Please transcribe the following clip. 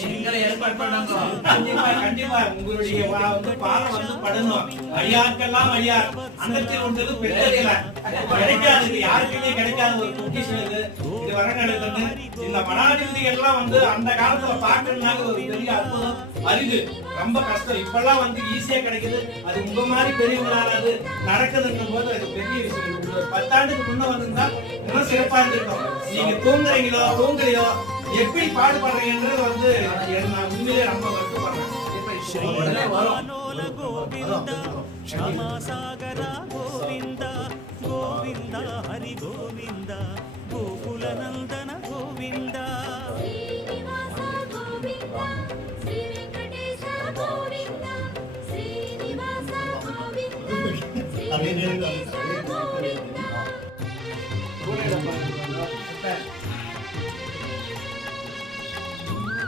நீங்களே ஏற்பாடு பண்ணாங்க. கண்டிப்பா கண்டிப்பா உங்களுடைய பாலம் வந்து படணும். அடியாருக்கெல்லாம் அடியார் அந்தத்தில் ஒன்றது பெற்றதில்லை, கிடைக்காது, இது யாருக்குமே கிடைக்காத ஒரு பொக்கிஷன் இது. இது வரங்கடுக்கிறது. இந்த மடாதிபதி எல்லாம் வந்து அந்த காலத்துல பாக்குறதுனால ஒரு பெரிய அற்புதம், அரிது, ரொம்ப கஷ்டம். இப்பெல்லாம் வந்து ஈஸியா கிடைக்குது. அது உங்க மாதிரி பெரியவங்களால அது நடக்குதுன்னும் போது அது பெரிய விஷயம். ஒரு 10 ஆண்டுக்கு முன்ன வந்திருந்தா இன்னும் சிறப்பா இருந்திருக்கும். நீங்க தூங்குறீங்களோ தூங்குலையோ எப்படி பாடுபடுறீங்கன்றது வந்து நான் உண்மையிலே ரொம்ப வருத்தப்படுறேன். உடனே வரும். கோவிந்தா கோவிந்தா ஹரி கோவிந்தா கோகுல நந்தன கோவிந்தா.